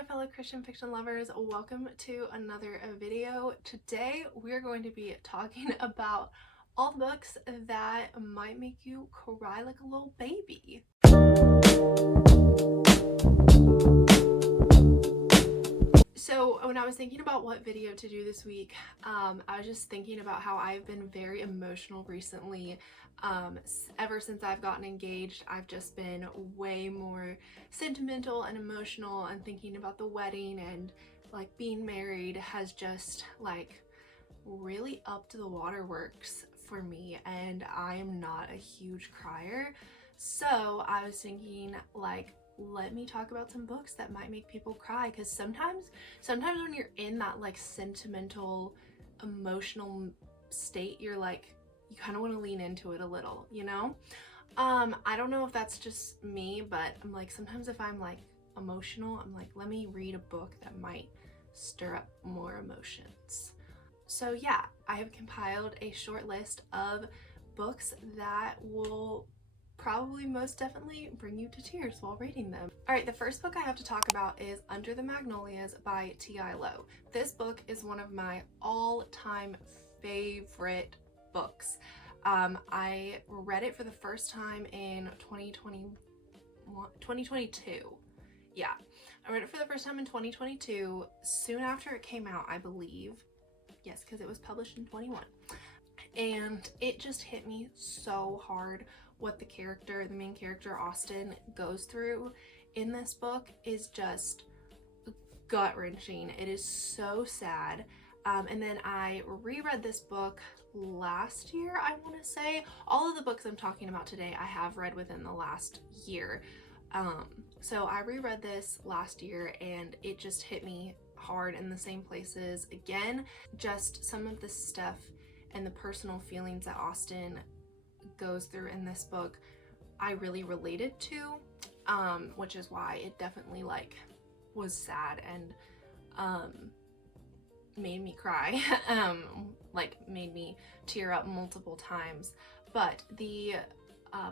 my fellow Christian fiction lovers, welcome to another video. Today we're going to be talking about all the books that might make you cry like a little baby. So when I was thinking about what video to do this week, I was just thinking about how I've been very emotional recently. Ever since I've gotten engaged, I've just been way more sentimental and emotional, and thinking about the wedding and like being married has just like really upped the waterworks for me, and I am not a huge crier. So I was thinking, like, let me talk about some books that might make people cry, because sometimes when you're in that like sentimental emotional state, you're like, you kind of want to lean into it a little, you know? I don't know if that's just me, but I'm like, sometimes if I'm like emotional, I'm like, let me read a book that might stir up more emotions. So yeah, I have compiled a short list of books that will probably most definitely bring you to tears while reading them. Alright, the first book I have to talk about is Under the Magnolias by T.I. Lowe. This book is one of my all-time favorite books. I read it for the first time in 2022. Yeah, I read it for the first time in 2022, soon after it came out, I believe. Yes, because it was published in 21. And it just hit me so hard what the main character Austin goes through in this book is just gut-wrenching. It is so sad. And then I reread this book last year, I want to say. All of the books I'm talking about today I have read within the last year. So I reread this last year and it just hit me hard in the same places again. Just some of the stuff and the personal feelings that Austin goes through in this book I really related to, which is why it definitely like was sad and made me cry, like made me tear up multiple times. But the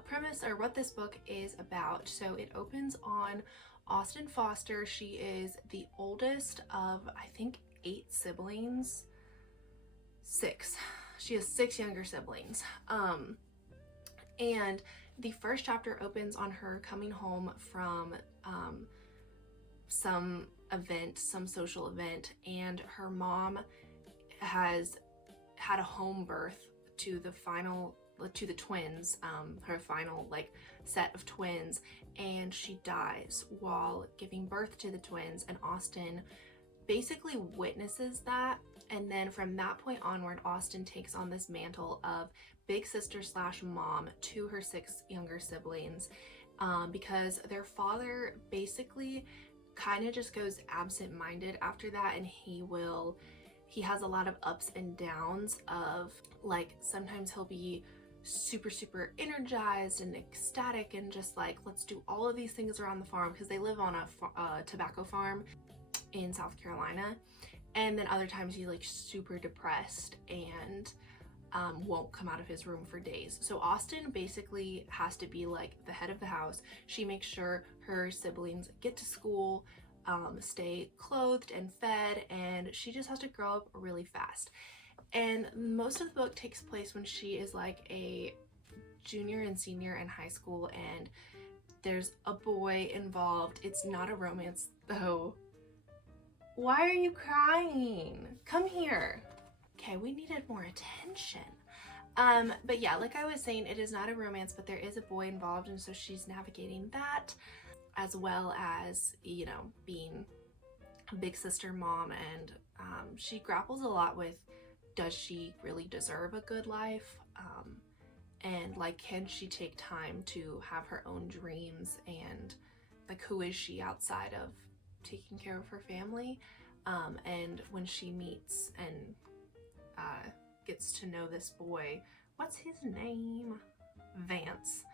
premise, or what this book is about, so it opens on Austin Foster. She is the oldest of, I think, 8 siblings. 6. She has 6 younger siblings. And the first chapter opens on her coming home from some social event, and her mom has had a home birth to the twins, her final like set of twins, and she dies while giving birth to the twins, and Austin basically witnesses that. And then from that point onward, Austin takes on this mantle of big sister / mom to her 6 younger siblings, because their father basically kind of just goes absent-minded after that, and he has a lot of ups and downs of like, sometimes he'll be super energized and ecstatic and just like, let's do all of these things around the farm, because they live on a tobacco farm in South Carolina. And then other times he's like super depressed and won't come out of his room for days. So Austin basically has to be like the head of the house. She makes sure her siblings get to school, stay clothed and fed, and she just has to grow up really fast. And most of the book takes place when she is like a junior and senior in high school, and there's a boy involved. It's not a romance though. Why are you crying? Come here. Okay, we needed more attention. But yeah, like I was saying, it is not a romance, but there is a boy involved, and so she's navigating that, as well as, you know, being a big sister mom, and she grapples a lot with, does she really deserve a good life? And like, can she take time to have her own dreams, and like, who is she outside of taking care of her family? And when she meets and gets to know this boy, what's his name? Vance.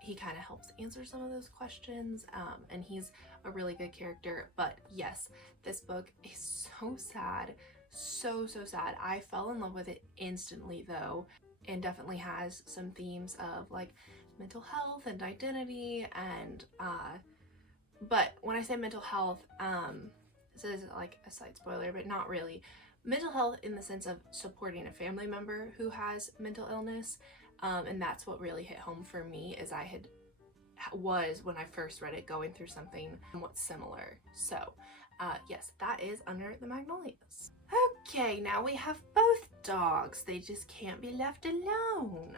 He kind of helps answer some of those questions, and he's a really good character. But yes, this book is so sad, so sad. I fell in love with it instantly though, and definitely has some themes of like mental health and identity and But when I say mental health, this is like a slight spoiler, but not really. Mental health in the sense of supporting a family member who has mental illness, and that's what really hit home for me, as I was when I first read it, going through something somewhat similar. So yes, that is Under the Magnolias. Okay, now we have both dogs. They just can't be left alone.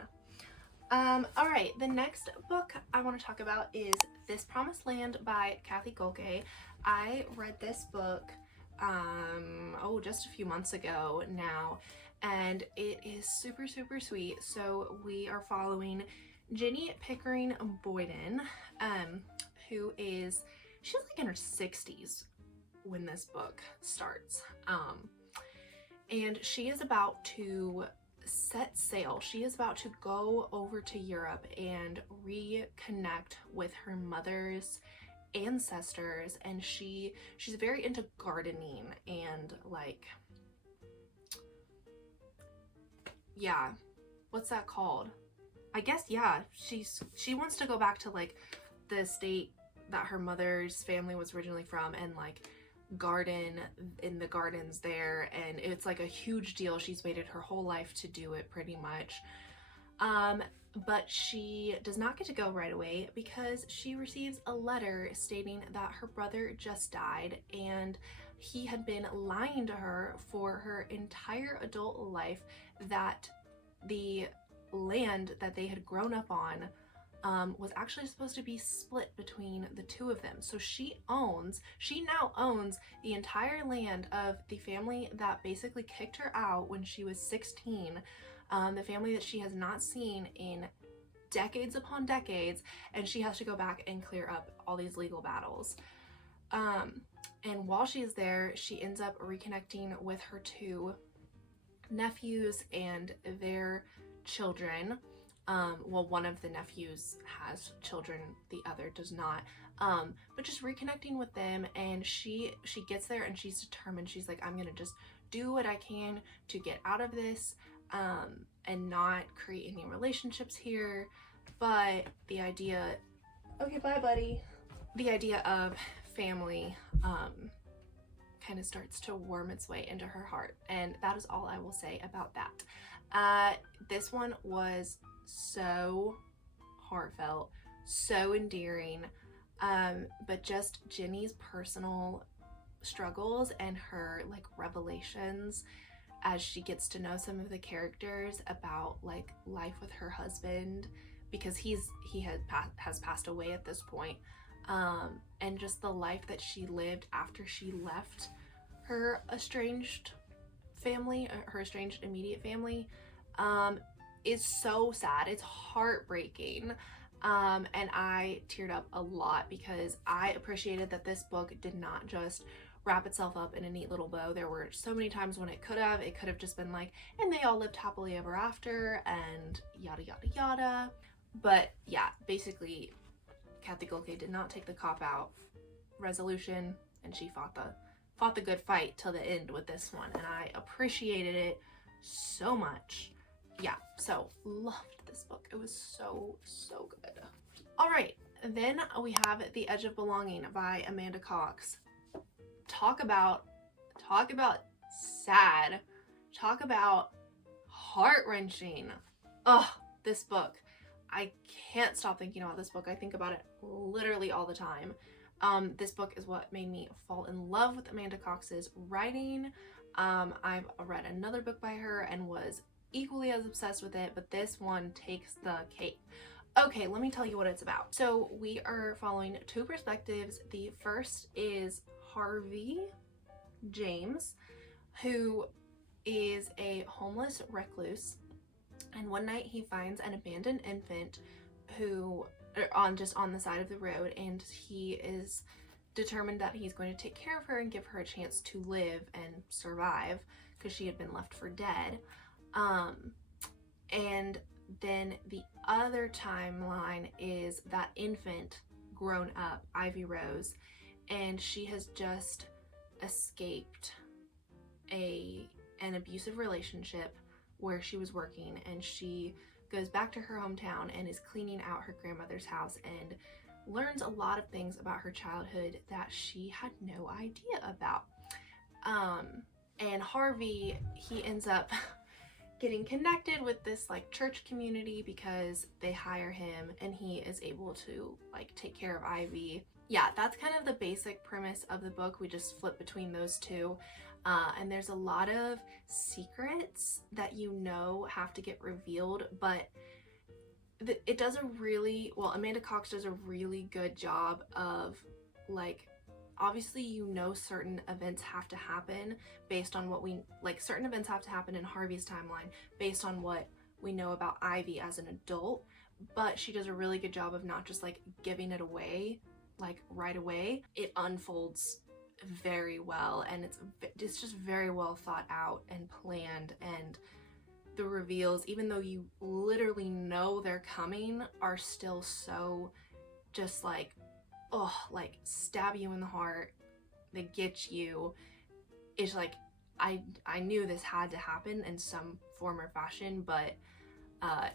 All right, the next book I want to talk about is This Promised Land by Cathy Gohlke. I read this book just a few months ago now, and it is super, super sweet. So we are following Jenny Pickering Boyden, she's like in her 60s when this book starts. And she is about to set sail. She is about to go over to Europe and reconnect with her mother's ancestors, and she's very into gardening and like, yeah, what's that called? I guess, yeah, she wants to go back to like the state that her mother's family was originally from and like garden in the gardens there, and it's like a huge deal. She's waited her whole life to do it pretty much. But she does not get to go right away because she receives a letter stating that her brother just died, and he had been lying to her for her entire adult life that the land that they had grown up on was actually supposed to be split between the two of them. So she now owns the entire land of the family that basically kicked her out when she was 16, the family that she has not seen in decades upon decades, and she has to go back and clear up all these legal battles. And while she is there, she ends up reconnecting with her two nephews and their children. Well, one of the nephews has children, the other does not. But just reconnecting with them, and she gets there and she's determined. She's like, I'm gonna just do what I can to get out of this, and not create any relationships here. But the idea, okay, bye buddy. The idea of family, kind of starts to worm its way into her heart, and that is all I will say about that. This one was so heartfelt, so endearing, but just Jenny's personal struggles and her like revelations as she gets to know some of the characters about like life with her husband, because he has passed away at this point, and just the life that she lived after she left her estranged family, her estranged immediate family, is so sad. It's heartbreaking. And I teared up a lot because I appreciated that this book did not just wrap itself up in a neat little bow. There were so many times when it could have just been like, and they all lived happily ever after and yada yada yada. But yeah, basically Cathy Gohlke did not take the cop-out resolution, and she fought the good fight till the end with this one, and I appreciated it so much. Yeah, so loved this book. It was so good. All right, then we have The Edge of Belonging by Amanda Cox. Talk about sad. Talk about heart-wrenching. Oh, this book. I can't stop thinking about this book. I think about it literally all the time. This book is what made me fall in love with Amanda Cox's writing. I've read another book by her and was equally as obsessed with it, but this one takes the cake. Okay, let me tell you what it's about. So we are following two perspectives. The first is Harvey James, who is a homeless recluse, and one night he finds an abandoned infant who on the side of the road, and he is determined that he's going to take care of her and give her a chance to live and survive because she had been left for dead. And then the other timeline is that infant grown up, Ivy Rose, and she has just escaped an abusive relationship where she was working, and she goes back to her hometown and is cleaning out her grandmother's house, and learns a lot of things about her childhood that she had no idea about. And Harvey, he ends up getting connected with this like church community because they hire him, and he is able to like take care of Ivy. Yeah, that's kind of the basic premise of the book. We just flip between those two. And there's a lot of secrets that have to get revealed, but it does a really, well, Amanda Cox does a really good job of like, obviously certain events have to happen based on what certain events have to happen in Harvey's timeline based on what we know about Ivy as an adult, but she does a really good job of not just like giving it away like right away. It unfolds very well, and it's just very well thought out and planned, and the reveals, even though you literally know they're coming, are still so just like, oh, like stab you in the heart. They get you. It's like, I knew this had to happen in some form or fashion, but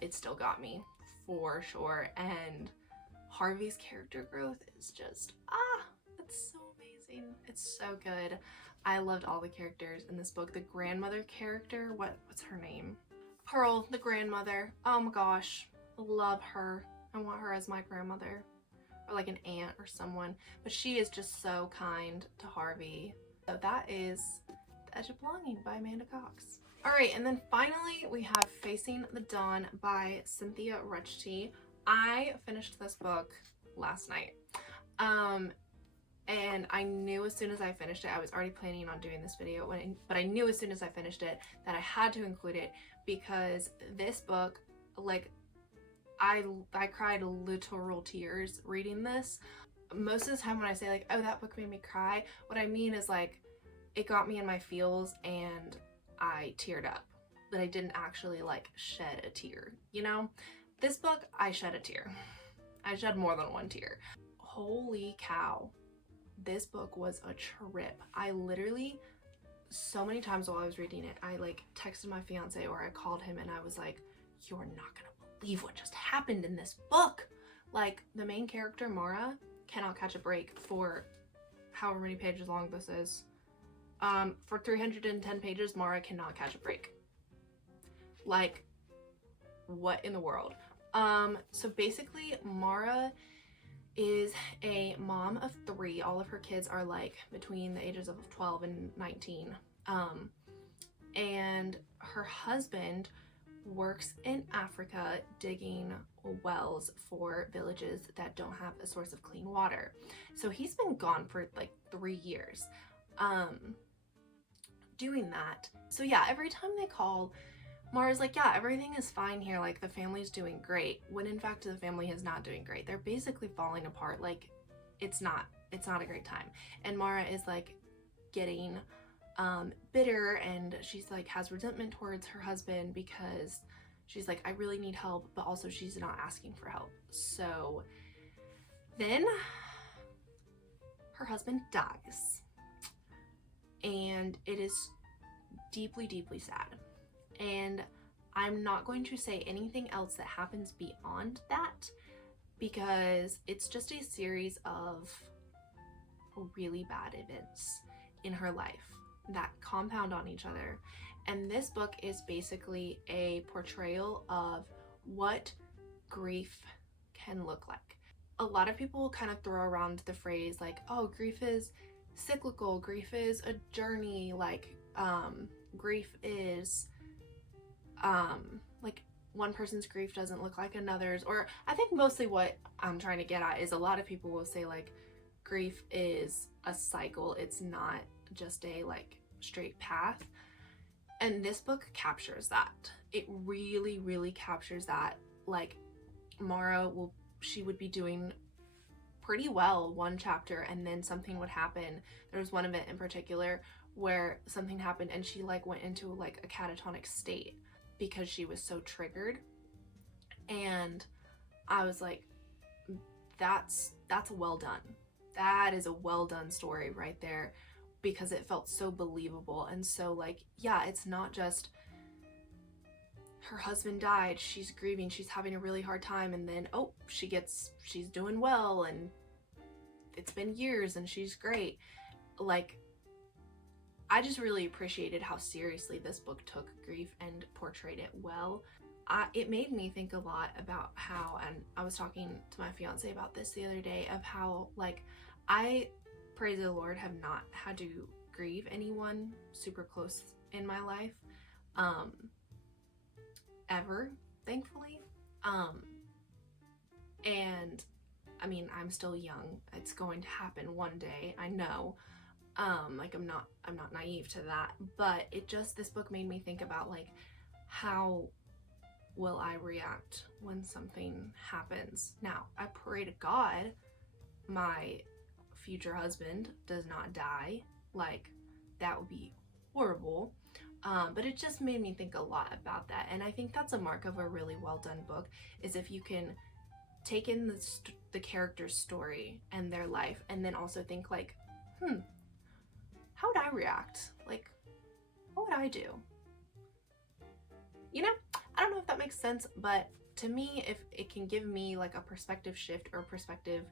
it still got me for sure. And Harvey's character growth is just, it's so amazing. It's so good. I loved all the characters in this book. The grandmother character, what's her name? Pearl, the grandmother. Oh my gosh, love her. I want her as my grandmother, or like an aunt or someone, but she is just so kind to Harvey. So that is The Edge of Belonging by Amanda Cox. All right, and then finally we have Facing the Dawn by Cynthia Ruchti. I finished this book last night. And I knew as soon as I finished it, I was already planning on doing this video, but I knew as soon as I finished it that I had to include it, because this book, like, I cried literal tears reading this. Most of the time when I say like, oh, that book made me cry, what I mean is like, it got me in my feels and I teared up, but I didn't actually like shed a tear, you know? This book, I shed a tear. I shed more than one tear. Holy cow. This book was a trip. I literally, so many times while I was reading it, I like texted my fiance or I called him and I was like, you're not gonna believe what just happened in this book. Like, the main character, Mara, cannot catch a break for however many pages long this is. For 310 pages, Mara cannot catch a break. Like, what in the world? So basically, Mara is a mom of 3. All of her kids are like between the ages of 12 and 19. And her husband works in Africa digging wells for villages that don't have a source of clean water. So he's been gone for like 3 years doing that. So yeah, every time they call, Mara's like, yeah, everything is fine here, like the family's doing great, when in fact the family is not doing great. They're basically falling apart. Like, it's not a great time. And Mara is like getting bitter, and she's like has resentment towards her husband because she's like, I really need help, but also she's not asking for help. So then her husband dies, and it is deeply, deeply sad. And I'm not going to say anything else that happens beyond that, because it's just a series of really bad events in her life that compound on each other. And this book is basically a portrayal of what grief can look like. A lot of people kind of throw around the phrase like, oh, grief is cyclical, grief is a journey, like grief is like one person's grief doesn't look like another's. Or I think mostly what I'm trying to get at is a lot of people will say like grief is a cycle, it's not just a like straight path. And this book captures that. It really, really captures that. Like, Mara she would be doing pretty well one chapter, and then something would happen. There was one event in particular where something happened and she like went into like a catatonic state because she was so triggered. And I was like, that's well done. That is a well done story right there, because it felt so believable. And so like, yeah, it's not just her husband died, she's grieving, she's having a really hard time, and then oh, she's doing well, and it's been years and she's great. Like, I just really appreciated how seriously this book took grief and portrayed it well. It made me think a lot about how, and I was talking to my fiance about this the other day, of how, like, I, praise the Lord, have not had to grieve anyone super close in my life, ever, thankfully. And I mean, I'm still young. It's going to happen one day, I know. Like, I'm not naive to that, but this book made me think about, like, how will I react when something happens? Now, I pray to God my future husband does not die. Like, that would be horrible. But it just made me think a lot about that. And I think that's a mark of a really well done book, is if you can take in the character's story and their life, and then also think, like, how would I react? Like, what would I do? You know, I don't know if that makes sense, but to me, if it can give me like a perspective shift or perspective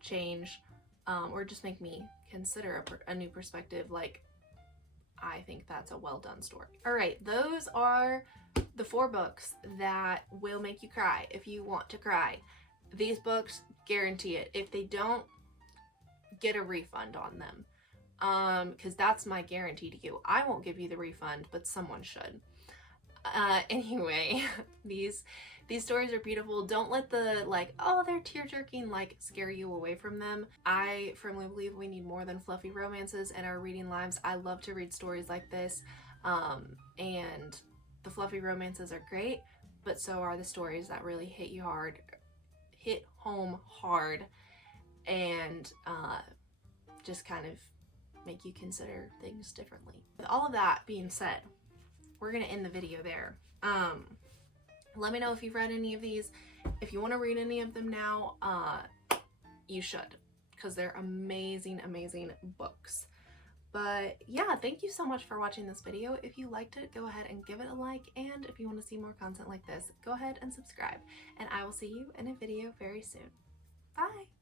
change, or just make me consider a new perspective, like, I think that's a well done story. All right, those are the 4 books that will make you cry if you want to cry. These books, guarantee it. If they don't, get a refund on them, because that's my guarantee to you. I won't give you the refund, but someone should. Anyway, these stories are beautiful. Don't let the, like, oh, they're tear-jerking, like, scare you away from them. I firmly believe we need more than fluffy romances in our reading lives. I love to read stories like this, and the fluffy romances are great, but so are the stories that really hit home hard, and just kind of make you consider things differently. With all of that being said, we're gonna end the video there. Let me know if you've read any of these. If you want to read any of them now, you should, because they're amazing, amazing books. But yeah, thank you so much for watching this video. If you liked it, go ahead and give it a like, and if you want to see more content like this, go ahead and subscribe, and I will see you in a video very soon. Bye!